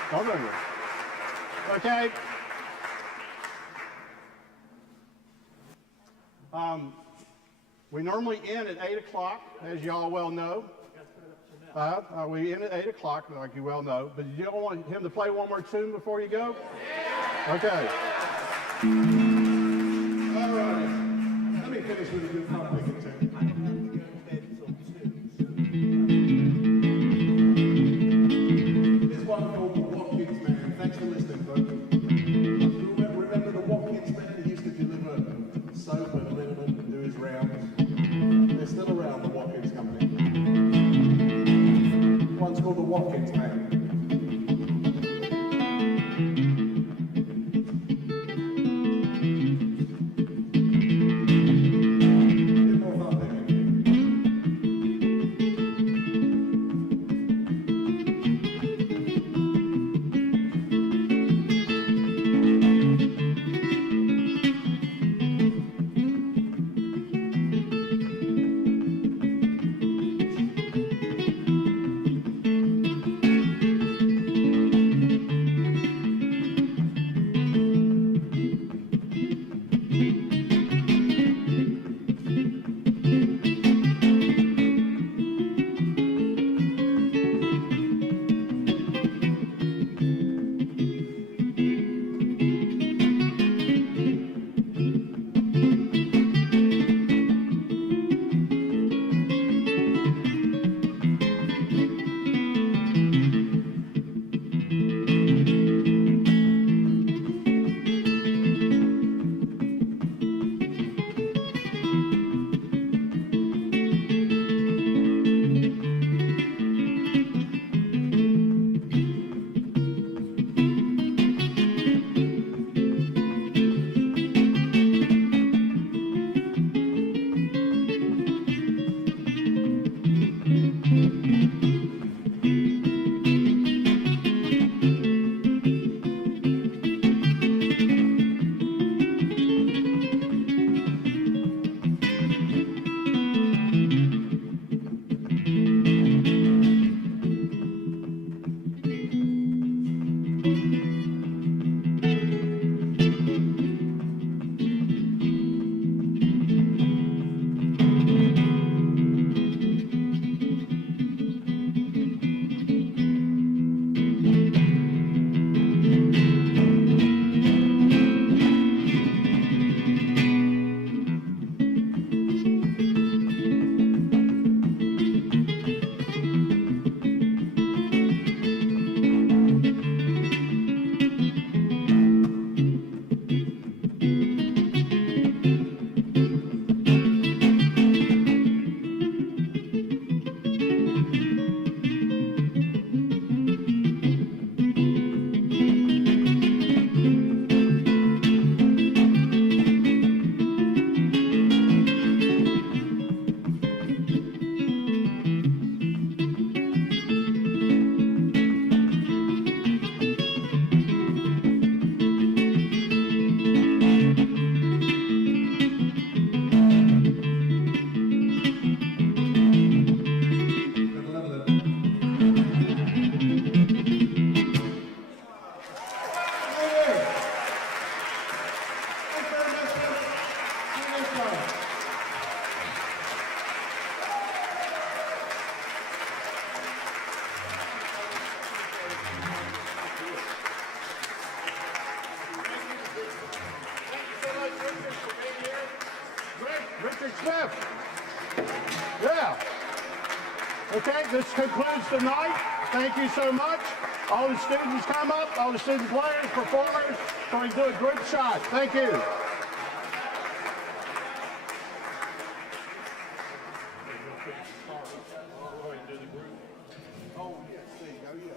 Don't move. Okay. We normally end at 8 o'clock, as y'all well know. We end at 8 o'clock, like you well know. But you don't want him to play one more tune before you go? Okay. All right. Let me finish with a good fun picking tune. This one called the Watkins Man. Thanks for listening, folks. Remember the Watkins Man? He used to deliver soap and linen and do his rounds. They're still around, the Watkins Company. One's called the Watkins Man. Yeah. Okay, this concludes the night. Thank you so much. All the students come up, all the student players, performers, so we do a group shot. Thank you. Oh, yes, there you go, yeah.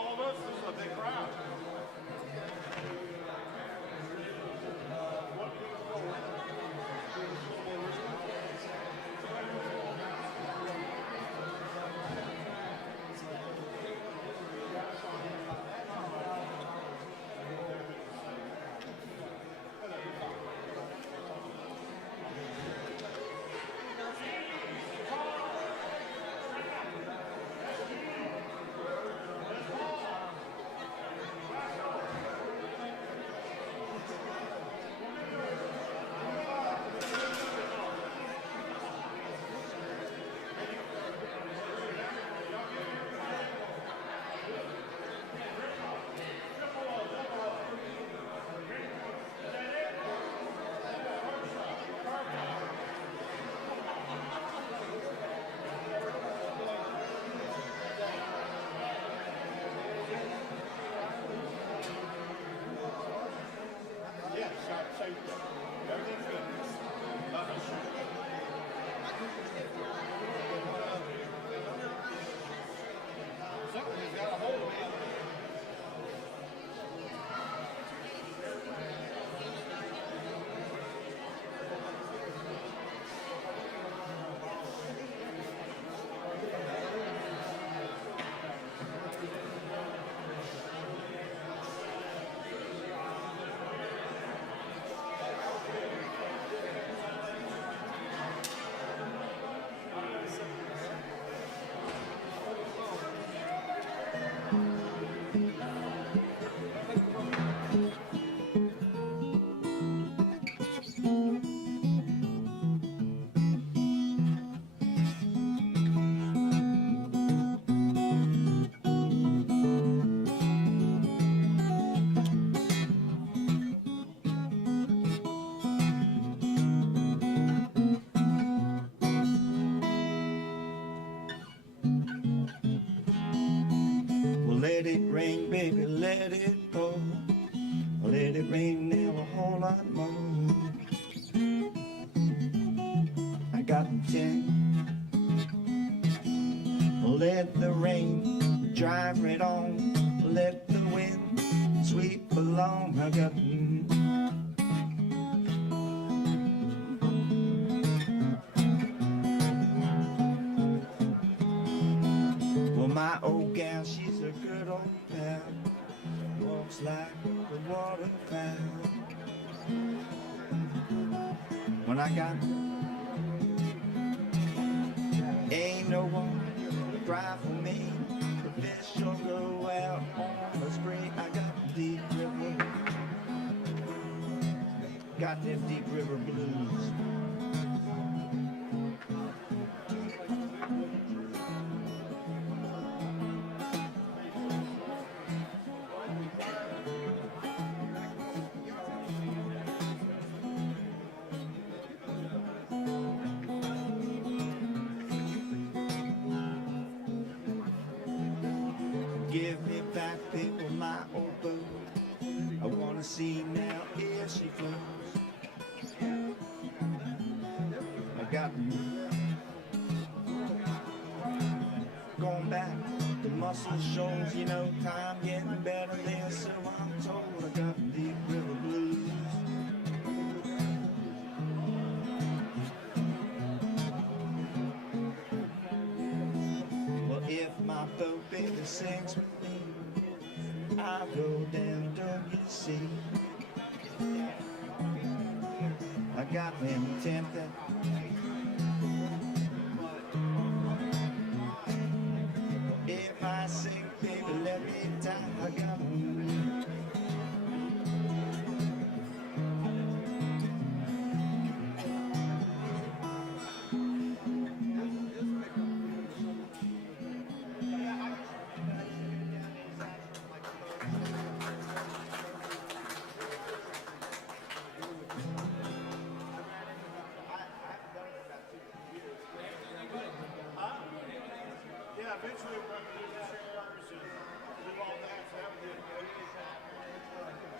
all of us, this is a big crowd. Something's got a hold of me. Let it rain, baby, let it pour. Let it rain now a whole lot more. I got the check. Let the rain drive right on. Let the wind sweep along. I got well, my old gal, she's a good old pal. Walks like a waterfowl. When I got ain't no one to cry for me. The fish will go out on the spring. I got the deep river, got them deep river blues. Give me back, people, my old boat. I wanna see now if she floats. I got going back, the muscle shows, you know, time getting better there, so I'm told. I got the deep river blues. Well, if my boat baby sings with me, I'll go down, don't you see? I got them tempted. If I sing, baby, let me die. I got them. Yeah, eventually we're going to do chairs and do all that, so that would be good.